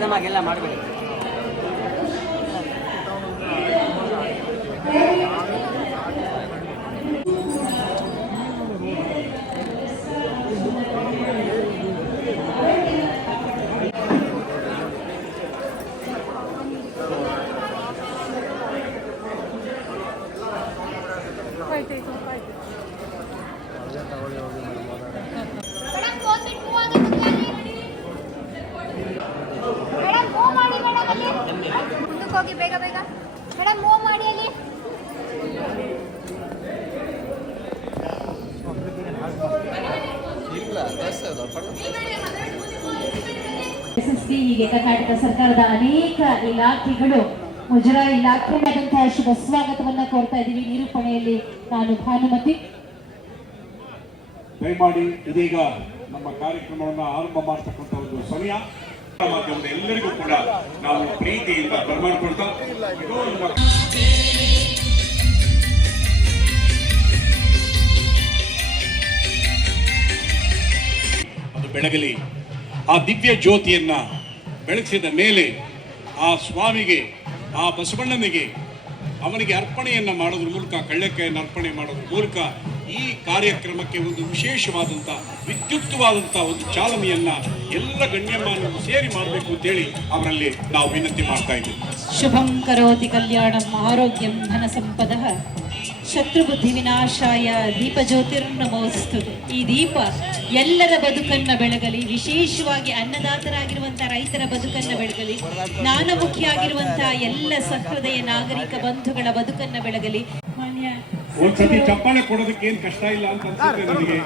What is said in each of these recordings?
ಮಾಡಬೇಡ್ದಮ್ಮ ಹಾಗೆಲ್ಲ ಮಾಡಬೇಡಿ. ಹೋಗಿ ಬೇಗ ಬೇಗ ಮೇಡಮ್ ಮೂವ್ ಮಾಡಿ ಅಲ್ಲಿ. SSB ಹೀಗೆ ಕರ್ನಾಟಕ ಸರ್ಕಾರದ ಅನೇಕ ಇಲಾಖೆಗಳು ಮುಜರಾಯಿ ಇಲಾಖೆಯಾದಂತಹ ಶುಭ ಸ್ವಾಗತವನ್ನ ಕೋರ್ತಾ ಇದ್ದೀವಿ. ನಿರೂಪಣೆಯಲ್ಲಿ ನಾನು ಭಾನುಮತಿ. ದಯಮಾಡಿ ಇದೀಗ ನಮ್ಮ ಕಾರ್ಯಕ್ರಮವನ್ನು ಆರಂಭ ಮಾಡತಕ್ಕಂಥ ಒಂದು ಸಮಯ. ಮಾಧ್ಯಮದ ಎಲ್ಲರಿಗೂ ಕೂಡ ನಾವು ಪ್ರೀತಿಯಿಂದ ಬರಮಾಡಿಕೊಳ್ತಾ ಅದು ಬೆಳಗಲಿ. ಆ ದಿವ್ಯ ಜ್ಯೋತಿಯನ್ನ ಬೆಳಗಿಸಿದ ಮೇಲೆ ಆ ಸ್ವಾಮಿಗೆ, ಆ ಬಸವಣ್ಣನಿಗೆ, ಅವನಿಗೆ ಅರ್ಪಣೆಯನ್ನ ಮಾಡೋದ್ರ ಮೂಲಕ, ಕಳ್ಳೆಕಾಯನ್ನು ಅರ್ಪಣೆ ಮಾಡೋದ್ರ ಮೂಲಕ ಈ ಕಾರ್ಯಕ್ರಮಕ್ಕೆ ಒಂದು ವಿಶೇಷವಾದಂಥ ವಿದ್ಯುಕ್ತವಾದಂಥ ಒಂದು ಚಾಲನೆಯನ್ನ ಎಲ್ಲ ಗಣ್ಯಮಾನ್ಯರು ಸೇರಿ ಮಾಡಬೇಕು ಅಂತೇಳಿ ಅವರಲ್ಲಿ ನಾವು ವಿನಂತಿ ಮಾಡ್ತಾ ಇದ್ದೀವಿ. ಶುಭಂ ಕರೋತಿ ಕಲ್ಯಾಣಂ ಆರೋಗ್ಯಂ ಧನ ಸಂಪದಃ ಶತ್ರುಬುದ್ಧಿ ವಿನಾಶಾಯ ದೀಪ ಜ್ಯೋತಿರ್ನಮೋಸ್ತು. ಈ ದೀಪ ಎಲ್ಲರ ಬದುಕನ್ನ ಬೆಳಗಲಿ, ವಿಶೇಷವಾಗಿ ಅನ್ನದಾತರಾಗಿರುವಂತಹ ರೈತರ ಬದುಕನ್ನ ಬೆಳಗಲಿ, ಜ್ಞಾನಮುಖಿಯಾಗಿರುವಂತಹ ಎಲ್ಲ ಸಹೃದಯ ನಾಗರಿಕ ಬಂಧುಗಳ ಬದುಕನ್ನ ಬೆಳಗಲಿ. ಒಂದ್ಸತಿ ಚಪ್ಪಾಳೆ ಕೊಡೋದಕ್ಕೆ ಏನ್ ಕಷ್ಟ ಇಲ್ಲ ಅಂತ ಅನ್ಸುತ್ತೆ ನನಗೆ.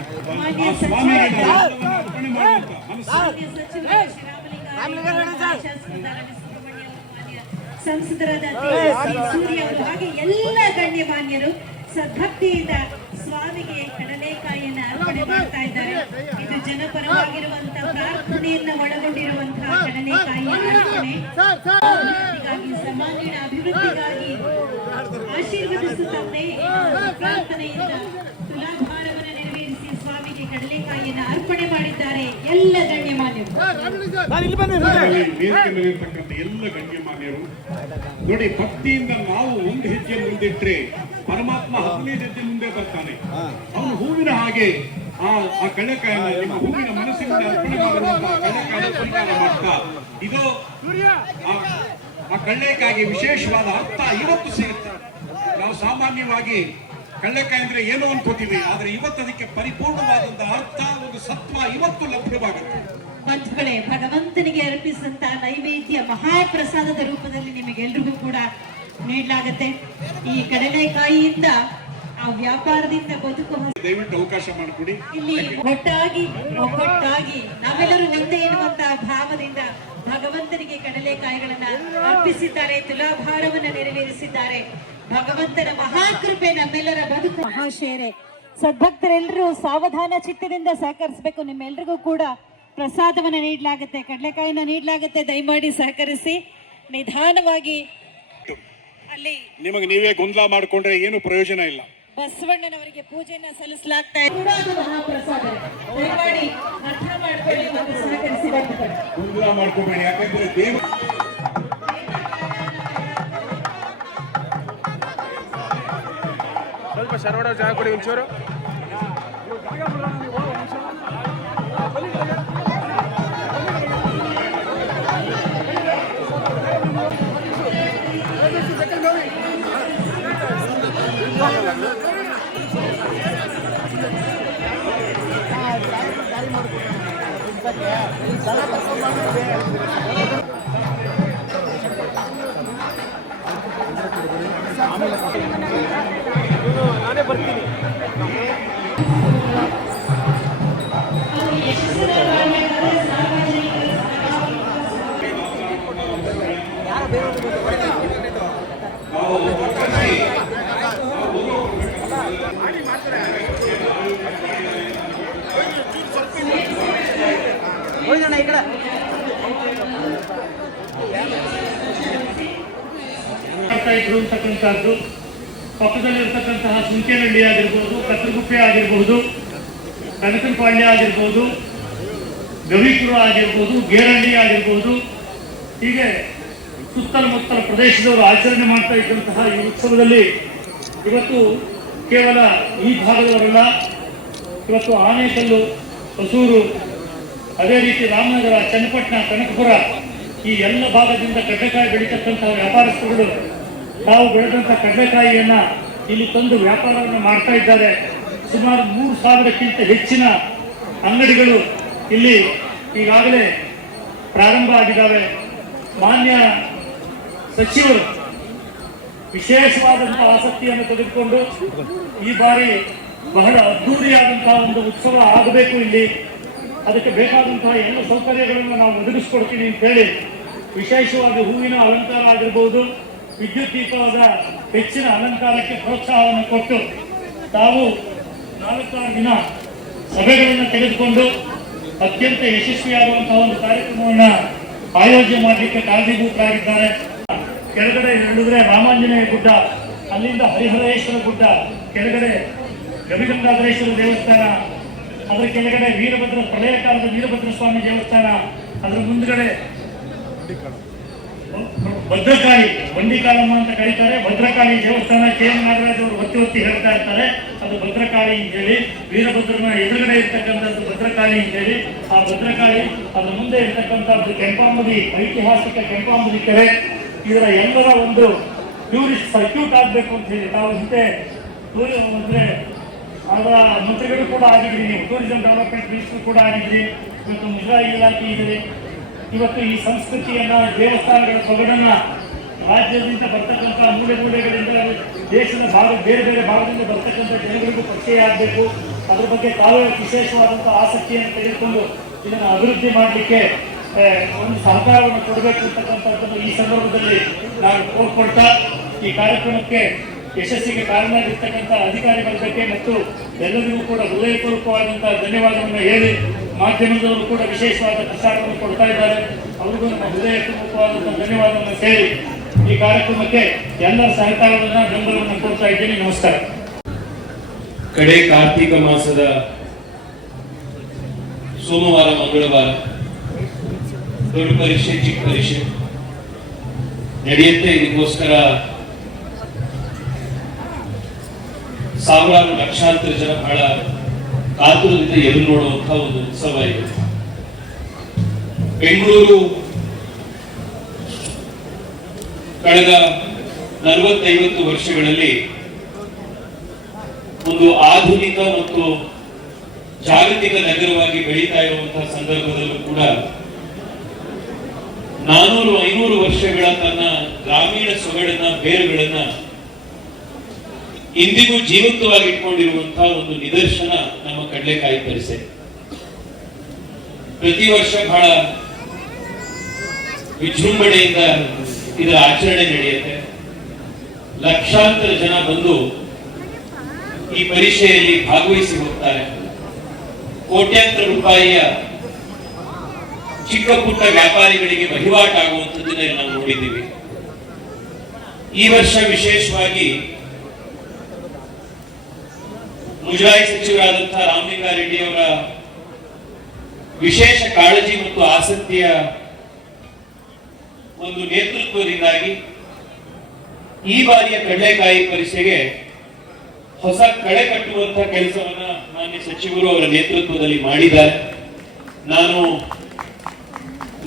ಸಂಸದರಾದ ಸೂರ್ಯ ಅವರು ಹಾಗೆ ಎಲ್ಲ ಗಣ್ಯಮಾನ್ಯರು ಸದ್ಭಕ್ತಿಯಿಂದ ಸ್ವಾಮಿಗೆ ಕಡಲೆಕಾಯಿಯನ್ನು ಅರ್ಪಣೆ ಮಾಡ್ತಾ ಇದ್ದಾರೆ. ಇದು ಜನಪರವಾಗಿರುವಂತಹ ಪ್ರಾರ್ಥನೆಯನ್ನ ಒಳಗೊಂಡಿರುವಂತಹ ಕಡಲೆಕಾಯಿಯ ಅರ್ಪಣೆ. ಸಮಾಜದ ಅಭಿವೃದ್ಧಿಗಾಗಿ ಆಶೀರ್ವದಿಸುತ್ತಂತೆ ಪ್ರಾರ್ಥನೆಯಿಂದ ತುಲಾಭಾರವನ್ನು ನೆರವೇರಿಸಿ ಸ್ವಾಮಿಗೆ ಕಡಲೆಕಾಯಿಯನ್ನು ಅರ್ಪಣೆ ಮಾಡಿದ್ದಾರೆ ಎಲ್ಲ ಗಣ್ಯಮಾನ್ಯರು. ಎಲ್ಲ ಗಣ್ಯಮಾನ್ಯರು ನೋಡಿ, ಭಕ್ತಿಯಿಂದ ನಾವು ಒಂದು ಹೆಜ್ಜೆ ಮುಂದಿಟ್ರೆ ಪರಮಾತ್ಮ 15 ಹೆಜ್ಜೆ ಮುಂದೆ ಬರ್ತಾನೆ. ಅವನು ಹೂವಿನ ಹಾಗೆ ಆ ಕಳ್ಳೆಕಾಯನ್ನು ನಿಮ್ಮ ಹೂವಿನ ಮನಸ್ಸಿನಿಂದ ಅರ್ಪಣೆ ಮಾಡುವಂತಹ ಕಳ್ಳೆಕಾಯನ್ನು ಸ್ವೀಕಾರ ಮಾಡ್ತಾ, ಇದು ಆ ಕಳ್ಳೆಕಾಯಿಗೆ ವಿಶೇಷವಾದ ಅರ್ಥ ಇವತ್ತು ಸಿಗುತ್ತೆ. ನಾವು ಸಾಮಾನ್ಯವಾಗಿ ಕಳ್ಳೆಕಾಯಿ ಅಂದ್ರೆ ಏನೋ ಅನ್ಕೋತೀವಿ, ಆದ್ರೆ ಇವತ್ತು ಅದಕ್ಕೆ ಪರಿಪೂರ್ಣವಾದಂತಹ ಅರ್ಥ, ಒಂದು ಸತ್ವ ಇವತ್ತು ಲಭ್ಯವಾಗುತ್ತೆ. ಬಂಧುಗಳೇ, ಭಗವಂತನಿಗೆ ಅರ್ಪಿಸಿದಂತಹ ನೈವೇದ್ಯ ಮಹಾಪ್ರಸಾದದ ರೂಪದಲ್ಲಿ ನಿಮಗೆಲ್ರಿಗೂ ಕೂಡ ನೀಡಲಾಗುತ್ತೆ. ಈ ಕಡಲೆಕಾಯಿಯಿಂದ ಆ ವ್ಯಾಪಾರದಿಂದ ಬದುಕು ದಯವಿಟ್ಟು ಅವಕಾಶ ಮಾಡಿಕೊಡಿ. ಇಲ್ಲಿ ಒಗ್ಗಟ್ಟಾಗಿ ನಾವೆಲ್ಲರೂ ಒಂದೇ ಎನ್ನುವಂತಹ ಭಾವದಿಂದ ಭಗವಂತನಿಗೆ ಕಡಲೆಕಾಯಿಗಳನ್ನ ಅರ್ಪಿಸಿದ್ದಾರೆ, ತುಲಾಭಾರವನ್ನು ನೆರವೇರಿಸಿದ್ದಾರೆ. ಭಗವಂತನ ಮಹಾಕೃಪೆ ನಮ್ಮೆಲ್ಲರ ಬದುಕು. ಮಹಾಶಯರೇ, ಸದ್ಭಕ್ತರೆಲ್ಲರೂ ಸಾವಧಾನ ಚಿತ್ತದಿಂದ ಸಹಕರಿಸಬೇಕು. ನಿಮ್ಮೆಲ್ರಿಗೂ ಕೂಡ ಪ್ರಸಾದವನ್ನು ನೀಡಲಾಗುತ್ತೆ, ಕಡಲೆಕಾಯಿನ ನೀಡಲಾಗುತ್ತೆ. ದಯಮಾಡಿ ಸಹಕರಿಸಿ. ನಿಧಾನವಾಗಿ ಅಲ್ಲಿ ನಿಮಗೆ ನೀವೇ ಗೊಂದಲ ಮಾಡಿಕೊಂಡ್ರೆ ಏನು ಪ್ರಯೋಜನ ಇಲ್ಲ. ಬಸವಣ್ಣನವರಿಗೆ ಪೂಜೆಯನ್ನ ಸಲ್ಲಿಸಲಾಗ್ತಾ ಇದೆ. ಮಹಾಪ್ರಸಾದ ದಯಮಾಡಿ ಅರ್ಥ ಮಾಡ್ಕೊಳ್ಳಿ ಮತ್ತು ಸಹಕರಿಸಿ. ಗೊಂದಲ ಮಾಡ್ಕೋಬೇಡಿ, ಯಾಕಂದ್ರೆ ದೇವ ಸ್ವಲ್ಪ ಶರವಣ ಜಾಗ ಕೊಡಿ ಒಂಚೂರು. ನಾನೇ ಬರ್ತೀನಿ. ಹೋಗೋಣ ಈ ಕಡೆ. ಅಂತಕ್ಕಂಥದ್ದು ಪಕ್ಕದಲ್ಲಿರ್ತಕ್ಕಂತಹ ಸುಂಕೇನಹಳ್ಳಿ ಆಗಿರ್ಬೋದು, ಕತ್ರಗುಪ್ಪೆ ಆಗಿರ್ಬೋದು, ಕನಕನಪಾಳ್ಯ ಆಗಿರ್ಬೋದು, ಗವಿಪುರ ಆಗಿರ್ಬೋದು, ಗೇರಹಳ್ಳಿ ಆಗಿರ್ಬೋದು, ಹೀಗೆ ಸುತ್ತಮುತ್ತಲ ಪ್ರದೇಶದವರು ಆಚರಣೆ ಮಾಡ್ತಾ ಇದ್ದಂತಹ ಈ ಉತ್ಸವದಲ್ಲಿ ಇವತ್ತು ಕೇವಲ ಈ ಭಾಗದವರಲ್ಲ, ಇವತ್ತು ಆನೇಕಲ್ಲು, ಹೊಸೂರು, ಅದೇ ರೀತಿ ರಾಮನಗರ, ಚನ್ನಪಟ್ಟಣ, ಕನಕಪುರ ಈ ಎಲ್ಲ ಭಾಗದಿಂದ ಕಡಲೆಕಾಯಿ ಬೆಳೀತಕ್ಕಂತಹ ವ್ಯಾಪಾರಸ್ಥರುಗಳು ತಾವು ಬೆಳೆದಂಥ ಕಡಲೆಕಾಯಿಯನ್ನ ಇಲ್ಲಿ ತಂದು ವ್ಯಾಪಾರವನ್ನು ಮಾಡ್ತಾ ಇದ್ದಾರೆ. ಸುಮಾರು 3,000ಕ್ಕಿಂತ ಹೆಚ್ಚಿನ ಅಂಗಡಿಗಳು ಇಲ್ಲಿ ಈಗಾಗಲೇ ಪ್ರಾರಂಭ ಆಗಿದ್ದಾವೆ. ಮಾನ್ಯ ಸಚಿವರು ವಿಶೇಷವಾದಂತಹ ಆಸಕ್ತಿಯನ್ನು ತೆಗೆದುಕೊಂಡು ಈ ಬಾರಿ ಬಹಳ ಅದ್ಧೂರಿಯಾದಂತಹ ಒಂದು ಉತ್ಸವ ಆಗಬೇಕು, ಇಲ್ಲಿ ಅದಕ್ಕೆ ಬೇಕಾದಂತಹ ಎಲ್ಲ ಸೌಕರ್ಯಗಳನ್ನು ನಾವು ಒದಗಿಸ್ಕೊಡ್ತೀವಿ ಅಂತ ಹೇಳಿ ವಿಶೇಷವಾಗಿ ಹೂವಿನ ಅಲಂಕಾರ ಆಗಿರ್ಬೋದು, ವಿದ್ಯುತ್ ದೀಪದ ಹೆಚ್ಚಿನ ಅಲಂಕಾರಕ್ಕೆ ಪ್ರೋತ್ಸಾಹವನ್ನು ಕೊಟ್ಟು ತಾವು 4-6 ದಿನ ಸಭೆಗಳನ್ನು ತೆಗೆದುಕೊಂಡು ಅತ್ಯಂತ ಯಶಸ್ವಿಯಾಗುವಂತಹ ಒಂದು ಕಾರ್ಯಕ್ರಮವನ್ನು ಆಯೋಜನೆ ಮಾಡಲಿಕ್ಕೆ ಕಾಳಜಿಭೂತರಾಗಿದ್ದಾರೆ. ಕೆಳಗಡೆ ಹೇಳಿದ್ರೆ ರಾಮಾಂಜನೇಯ ಗುಡ್ಡ, ಅಲ್ಲಿಂದ ಹರಿಹರೇಶ್ವರ ಗುಡ್ಡ, ಕೆಳಗಡೆ ಗವಿಗಂಗಾಧರೇಶ್ವರ ದೇವಸ್ಥಾನ, ಅದರ ಕೆಳಗಡೆ ವೀರಭದ್ರ, ಪ್ರಳಯ ಕಾಲದ ವೀರಭದ್ರ ಸ್ವಾಮಿ ದೇವಸ್ಥಾನ, ಅದರ ಮುಂದ್ಗಡೆ ಭದ್ರಕಾಳಿ, ಬಂಡಿಕಾಲಮ್ಮ ಅಂತ ಕರೀತಾರೆ, ಭದ್ರಕಾಳಿ ದೇವಸ್ಥಾನ. ಕೆ.ಎಂ. ನಾಗರಾಜ್ ಅವರು ಒತ್ತಿ ಹೇಳ್ತಾ ಇರ್ತಾರೆ ಅದು ಭದ್ರಕಾಳಿ ಅಂತ ಹೇಳಿ. ವೀರಭದ್ರನ ಎದುರುಗಡೆ ಇರ್ತಕ್ಕಂಥದ್ದು ಭದ್ರಕಾಳಿ ಅಂತ ಹೇಳಿ. ಆ ಭದ್ರಕಾಳಿ, ಅದರ ಮುಂದೆ ಇರ್ತಕ್ಕಂಥದ್ದು ಕೆಂಪಾಂಬುದಿ, ಐತಿಹಾಸಿಕ ಕೆಂಪಾಂಬುದಿ ಕೆರೆ. ಇದರ ಎಲ್ಲರ ಒಂದು ಟೂರಿಸ್ಟ್ ಸರ್ಕ್ಯೂಟ್ ಆಗಬೇಕು ಅಂತ ಹೇಳಿ ತಾವು ಹಿಂದೆ ಅಂದ್ರೆ ಅವರ ಮಂತ್ರಿಗಳು ಕೂಡ ಆಗಿದ್ರಿ, ನೀವು ಟೂರಿಸಂ ಡೆವಲಪ್ಮೆಂಟ್ ಮಿನಿಸ್ಟರ್ ಕೂಡ ಆಗಿದ್ರಿ, ಇವತ್ತು ಮುಜರಾಯಿ ಇಲಾಖೆ ಇದ್ದೀರಿ. ಇವತ್ತು ಈ ಸಂಸ್ಕೃತಿಯನ್ನ, ದೇವಸ್ಥಾನಗಳ ಸೊಗಡನ್ನ ರಾಜ್ಯದಿಂದ ಬರ್ತಕ್ಕಂಥ ಮೂಲೆ ಮೂಲೆಗಳಿಂದ, ದೇಶದ ಬೇರೆ ಬೇರೆ ಭಾಗದಿಂದ ಬರ್ತಕ್ಕಂಥ ಜನಗಳಿಗೂ ಪರಿಚಯ ಆಗಬೇಕು. ಅದ್ರ ಬಗ್ಗೆ ತಾವೇ ವಿಶೇಷವಾದಂಥ ಆಸಕ್ತಿಯನ್ನು ತೆಗೆದುಕೊಂಡು ಇದನ್ನು ಅಭಿವೃದ್ಧಿ ಮಾಡಲಿಕ್ಕೆ ಒಂದು ಸಹಕಾರವನ್ನು ಕೊಡಬೇಕು ಅಂತಕ್ಕಂಥದ್ದನ್ನು ಈ ಸಂದರ್ಭದಲ್ಲಿ ನಾನು ಕೋರ್ಕೊಡ್ತಾ ಈ ಕಾರ್ಯಕ್ರಮಕ್ಕೆ ಯಶಸ್ಸಿಗೆ ಕಾರಣರಾಗಿರ್ತಕ್ಕಂಥ ಅಧಿಕಾರಿಗಳ ಬಗ್ಗೆ ಮತ್ತು ಎಲ್ಲರಿಗೂ ಕೂಡ ಹೃದಯಪೂರ್ವಕವಾದಂತಹ ಧನ್ಯವಾದವನ್ನು ಹೇಳಿ, ಮಾಧ್ಯಮದವರು ಕೂಡ ವಿಶೇಷವಾದ ಪ್ರಚಾರವನ್ನು ಕೊಡ್ತಾ ಇದ್ದಾರೆ, ಅವರಿಗೂ ನಮ್ಮ ಹೃದಯಪೂರ್ವಕವಾದಂತಹ ಧನ್ಯವಾದವನ್ನು ಸೇರಿ ಈ ಕಾರ್ಯಕ್ರಮಕ್ಕೆ ಎಲ್ಲರ ಸಹಕಾರವನ್ನು, ಬೆಂಬಲವನ್ನು ಕೊಡ್ತಾ ಇದ್ದೀನಿ. ನಮಸ್ಕಾರ. ಕಡೆ ಕಾರ್ತಿಕ ಮಾಸದ ಸೋಮವಾರ, ಮಂಗಳವಾರ ದೊಡ್ಡ ಪರೀಕ್ಷೆ, ಚಿಕ್ಕ ಪರೀಕ್ಷೆ ನಡೆಯುತ್ತೆ. ಇದಕ್ಕೋಸ್ಕರ ಸಾವಿರಾರು ಲಕ್ಷಾಂತರ ಜನ ಬಹಳ ಕಾತುರದಿಂದ ಎದುರು ನೋಡುವಂತಹ ಒಂದು ಉತ್ಸವ ಇದೆ. ಬೆಂಗಳೂರು ಕಳೆದ 40-50 ವರ್ಷಗಳಲ್ಲಿ ಒಂದು ಆಧುನಿಕ ಮತ್ತು ಜಾಗತಿಕ ನಗರವಾಗಿ ಬೆಳೀತಾ ಇರುವಂತಹ ಸಂದರ್ಭದಲ್ಲೂ ಕೂಡ 400-500 ವರ್ಷಗಳ ತನ್ನ ಗ್ರಾಮೀಣ ಸೊಗಡನ್ನ, ಬೇರುಗಳನ್ನ ಇಂದಿಗೂ ಜೀವಂತವಾಗಿ ಇಟ್ಕೊಂಡಿರುವಂತಹ ಒಂದು ನಿದರ್ಶನ ನಮ್ಮ ಕಡಲೆಕಾಯಿ ಪರಿಸರ. ಪ್ರತಿ ವರ್ಷ ಬಹಳ ವಿಜೃಂಭಣೆಯಿಂದ ಇದರ ಆಚರಣೆ ನಡೆಯುತ್ತೆ. ಲಕ್ಷಾಂತರ ಜನ ಬಂದು ಈ ಪರೀಕ್ಷೆಯಲ್ಲಿ ಭಾಗವಹಿಸಿ ಹೋಗ್ತಾರೆ. ಕೋಟ್ಯಾಂತರ ರೂಪಾಯಿಯ ಚಿಕ್ಕ ಪುಟ್ಟ ವ್ಯಾಪಾರಿಗಳಿಗೆ ವಹಿವಾಟಾಗುವಂಥದ್ದನ್ನ ನಾವು ನೋಡಿದ್ದೀವಿ. ಈ ವರ್ಷ ವಿಶೇಷವಾಗಿ ಮುಜರಾಯಿ ಸಚಿವರಾದಂತಹ ರಾಮಲಿಂಗಾರೆಡ್ಡಿ ಅವರ ವಿಶೇಷ ಕಾಳಜಿ ಮತ್ತು ಆಸಕ್ತಿಯ ಒಂದು ನೇತೃತ್ವದಿಂದಾಗಿ ಈ ಬಾರಿಯ ಕಡಲೆಕಾಯಿ ಪರೀಕ್ಷೆಗೆ ಹೊಸ ಕಳೆ ಕಟ್ಟುವಂತಹ ಕೆಲಸವನ್ನ ಮಾನ್ಯ ಸಚಿವರು ಅವರ ನೇತೃತ್ವದಲ್ಲಿ ಮಾಡಿದ್ದಾರೆ. ನಾನು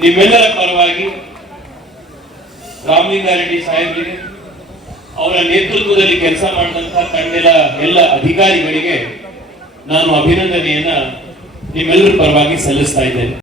ನಿಮ್ಮೆಲ್ಲರ ಪರವಾಗಿ ರಾಮಲಿಂಗಾರೆಡ್ಡಿ ಸಾಹೇಬರಿಗೆ, ಅವರ ನೇತೃತ್ವದಲ್ಲಿ ಕೆಲಸ ಮಾಡಿದಂತಹ ತಂಡದ ಎಲ್ಲ ಅಧಿಕಾರಿಗಳಿಗೆ ನಾನು ಅಭಿನಂದನೆಯನ್ನ ನಿಮ್ಮೆಲ್ಲರ ಪರವಾಗಿ ಸಲ್ಲಿಸ್ತಾ ಇದ್ದೇನೆ.